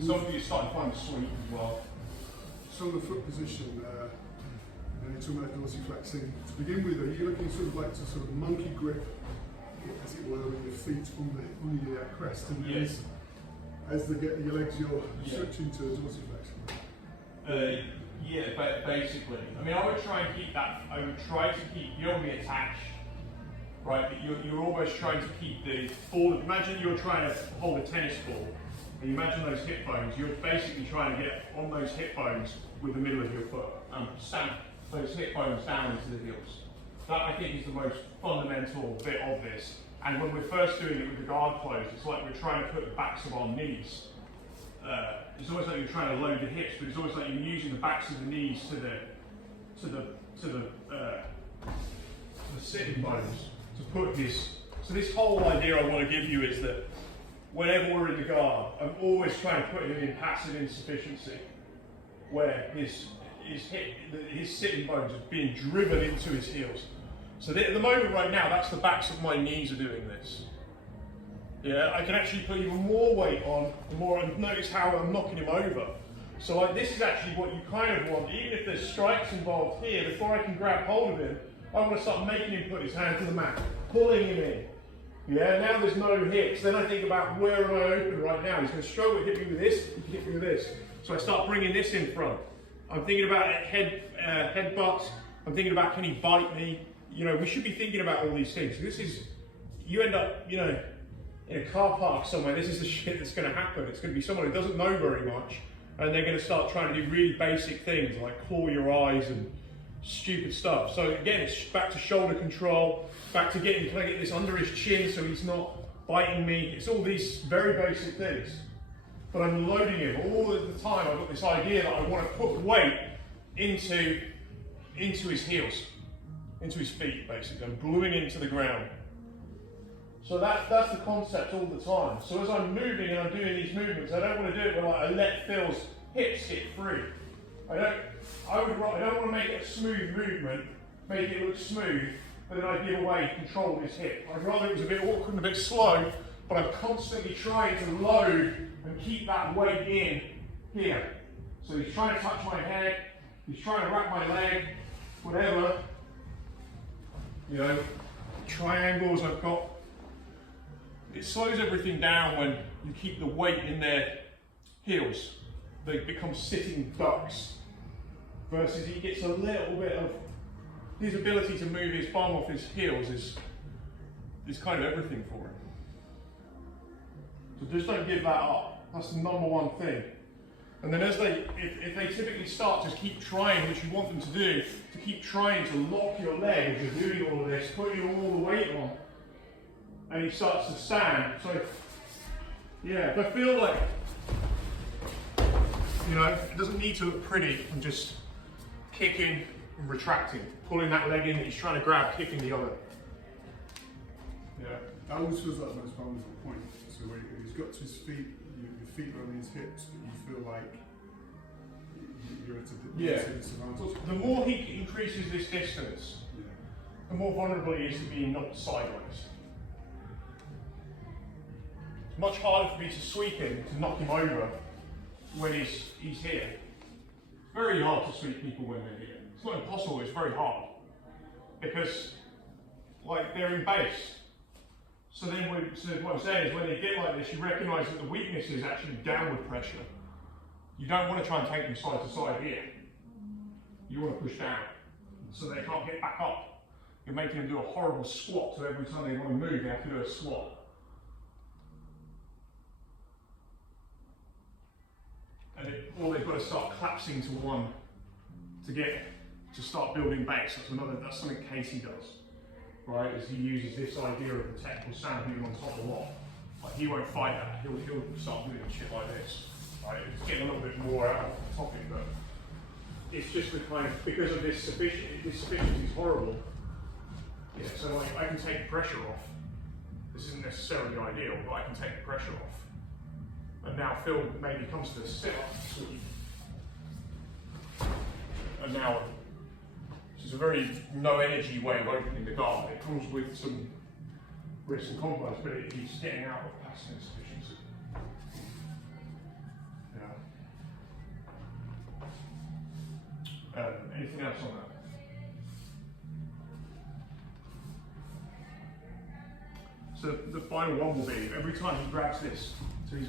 Some of you starting to find the sweet as well. So on the foot position, you're talking about dorsiflexing. To begin with, are you looking sort of like to sort of monkey grip, as it were, with your feet on the crest, and Yes. as your legs, you're switching to dorsiflexion? Yeah, but basically, I mean, I would try and keep that. I would try to keep. You don't be attached, right? But you're always trying to keep the ball. Imagine you're trying to hold a tennis ball, and you imagine those hip bones. You're basically trying to get on those hip bones with the middle of your foot and stamp those hip bones down into the heels. That, I think, is the most fundamental bit of this. And when we're first doing it with the guard closed, it's like we're trying to put the backs of our knees. It's almost like you're trying to load the hips, but it's almost like you're using the backs of the knees to the sitting bones to put this. So this whole idea I want to give you is that whenever we're in the guard, I'm always trying to put him in passive insufficiency, where his sitting bones are being driven into his heels. So at the moment right now, that's the backs of my knees are doing this. Yeah, I can actually put even more weight on, and notice how I'm knocking him over. So like this is actually what you kind of want, even if there's strikes involved here, before I can grab hold of him, I want to start making him put his hand to the mat, pulling him in. Yeah, now there's no hits, then I think about where am I open right now? He's going to struggle to hit me with this, he can hit me with this. So I start bringing this in front. I'm thinking about head butts, I'm thinking about can he bite me? You know, we should be thinking about all these things. This is, you end up, you know, in a car park somewhere, this is the shit that's going to happen. It's going to be someone who doesn't know very much, and they're going to start trying to do really basic things like claw your eyes and stupid stuff. So again, it's back to shoulder control, back to getting, can I get this under his chin so he's not biting me? It's all these very basic things. But I'm loading him all of the time. I've got this idea that I want to put weight into his heels, into his feet basically. I'm gluing into the ground. So that's the concept all the time. So as I'm moving and I'm doing these movements, I don't want to do it where like I let Phil's hips get free. I don't want to make it a smooth movement, make it look smooth, but then I give away control of his hip. I'd rather it was a bit awkward and a bit slow, but I'm constantly trying to load and keep that weight in here. So he's trying to touch my head, he's trying to wrap my leg, whatever. You know, triangles I've got. It slows everything down when you keep the weight in their heels. They become sitting ducks. Versus he gets a little bit of, his ability to move his bum off his heels is kind of everything for him. So just don't give that up. That's the number one thing. And then if they typically start, just keep trying, which you want them to do, to keep trying to lock your leg as you're doing all of this, putting all the weight on. And he starts to stand. So, yeah, if I feel like, you know, it doesn't need to look pretty, I'm just kicking and retracting, pulling that leg in that he's trying to grab, kicking the other. Yeah. That always feels like the most vulnerable point. So where he's got to his feet, your feet are on his hips, but you feel like you're at a disadvantage. The more he increases this distance, the more vulnerable he is to being knocked sideways. It's much harder for me to sweep him, to knock him over when he's here. It's very hard to sweep people when they're here. It's not impossible, it's very hard. Because, like, they're in base. So then what I'm saying is when they get like this, you recognise that the weakness is actually downward pressure. You don't want to try and take them side to side here. You want to push down. So they can't get back up. You're making them do a horrible squat, so every time they want to move, they have to do a squat. Or they've got to start collapsing to one to start building base. That's something Casey does, right? Is he uses this idea of the technical sound being on top a lot. Like he won't fight that. He'll start doing shit like this. Right? It's getting a little bit more out of the topic, but it's just the kind of, because of this sufficiency is horrible. Yeah, so like I can take the pressure off. This isn't necessarily ideal, but I can take the pressure off. And now Phil maybe comes to the sit-up sweep. And now, this is a very no energy way of opening the guard. It comes with some risks and confidence, but he's getting out of passive insufficiency. Anything else on that? So the final one will be every time he grabs this. So he's